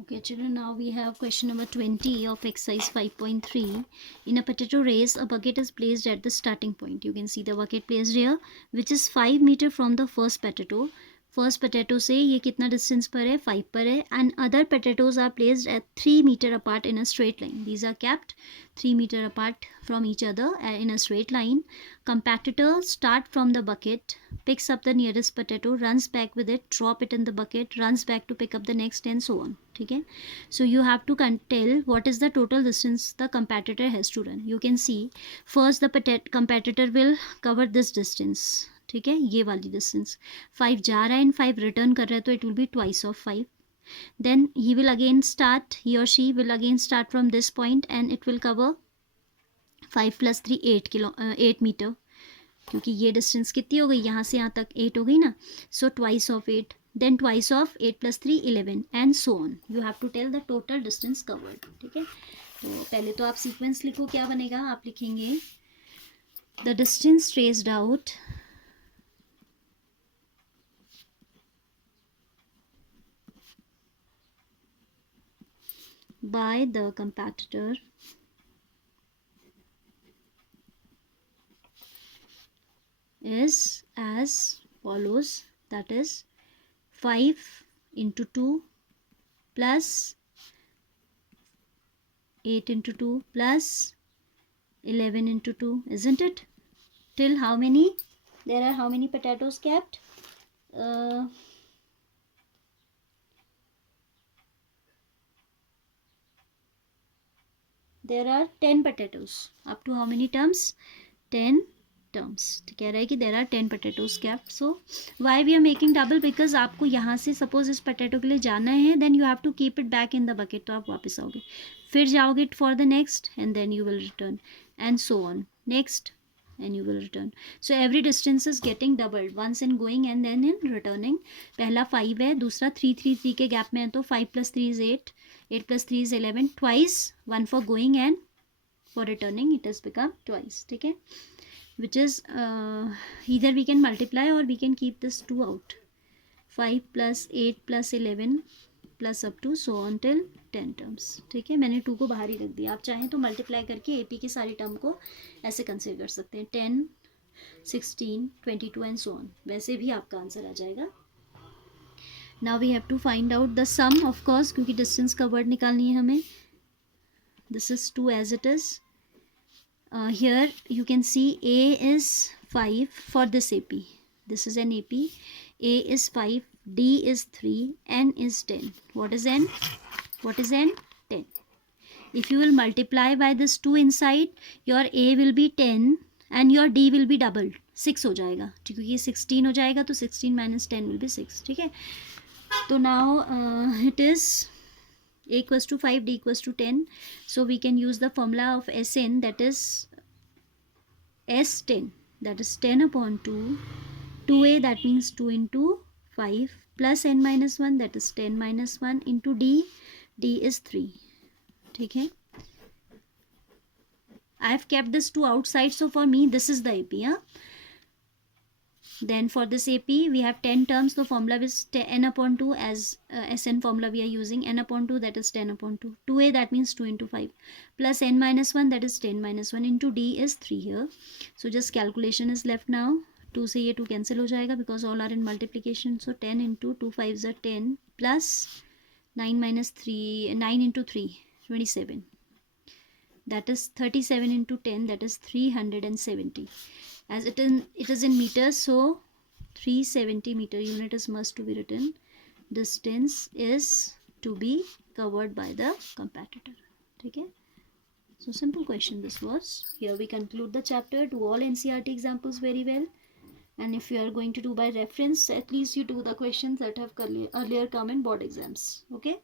Okay, children, now we have question number 20 of exercise 5.3. In a potato race, a bucket is placed at the starting point. You can see the bucket placed here, which is 5 meter from the first potato. First potato से ये कितना distance पर है? 5 पर है. And other potatoes are placed at 3 meter apart in a straight line. These are kept 3 meter apart from each other in a straight line. Competitor start from the bucket, picks up the nearest potato, runs back with it, drop it in the bucket, runs back to pick up the next, and so on. ठीक है. So you have to tell what is the total distance the competitor has to run. You can see first the competitor will cover this distance. ठीक है, ये वाली distance 5 जा रहा है and 5 return कर रहा है, तो it will be twice of 5. Then he or she will again start from this point and it will cover 5 plus 3 8 meter, क्योंकि ये डिस्टेंस कितनी हो गई, यहाँ से यहाँ तक 8 हो गई ना. So twice of 8, then twice of 8 plus 3 11 and so on. You have to tell the total distance covered. ठीक है, तो पहले तो आप सीक्वेंस लिखो. क्या बनेगा, आप लिखेंगे the distance traced out by the competitor is as follows, that is 5 into 2 plus 8 into 2 plus 11 into 2, isn't it? Till how many? There are how many potatoes kept? There are 10 potatoes. Up to how many terms? 10 terms. तो कह रहा है कि there are 10 potatoes kept. So why we are making double? Because आपको यहाँ से suppose इस potato के लिए जाना है, then you have to keep it back in the bucket. तो आप वापस आओगे, फिर जाओगे for the next, and then you will return, and so on. Next, and you will return. So every distance is getting doubled, once in going and then in returning. पहला 5 है, दूसरा 3 3 3 के gap में है, तो 5 plus 3 is 8, 8 plus 3 is 11, twice, one for going and for returning it has become twice. ठीक है, which is either we can multiply or we can keep this 2 out. 5 plus 8 plus 11 plus up to so on till 10 terms. ठीक है, मैंने 2 को बाहर ही रख दिया. आप चाहें तो मल्टीप्लाई करके एपी की सारी टर्म को ऐसे कंसिडर कर सकते हैं, 10 16 22 एंड सो ऑन. वैसे भी आपका आंसर आ जाएगा. Now we have to find out the sum, of course, क्योंकि डिस्टेंस का वर्ड निकालनी है हमें. This is 2 as it is. Here you can see A is 5 for this AP. This is an AP. A is 5, D is 3, N is 10. What is N? What is N? 10. If you will multiply by this 2 inside, your A will be 10 and your D will be doubled. 6 हो जाएगा, क्योंकि ये 16 हो जाएगा, तो 16 minus 10 will be 6. ठीक है, तो now it is A equals to 5, D equals to 10. So we can use the formula of Sn, that is S10, that is 10 upon 2. 2a, that means 2 into 5, plus n minus 1, that is 10 minus 1, into d. D is 3. ठीक है, I have kept this 2 outside, so for me this is the AP. Then for this AP we have 10 terms, so formula is n upon 2, as Sn formula we are using, n upon 2, that is 10 upon 2. 2a, that means 2 into 5, plus n minus 1, that is 10 minus 1, into d is 3 here. So just calculation is left now. 2 से ये 2 cancel हो जाएगा, because all are in multiplication. So 10 into 2 5 are 10, plus 9 minus 3, 9 into 3 27, that is 37 into 10, that is 370. As it is in meters, so 370 meter unit is must to be written. Distance is to be covered by the competitor. ठीक है, so simple question this was. Here we conclude the chapter. Do all NCERT examples very well. And if you are going to do by reference, at least you do the questions that have earlier come in board exams. Okay.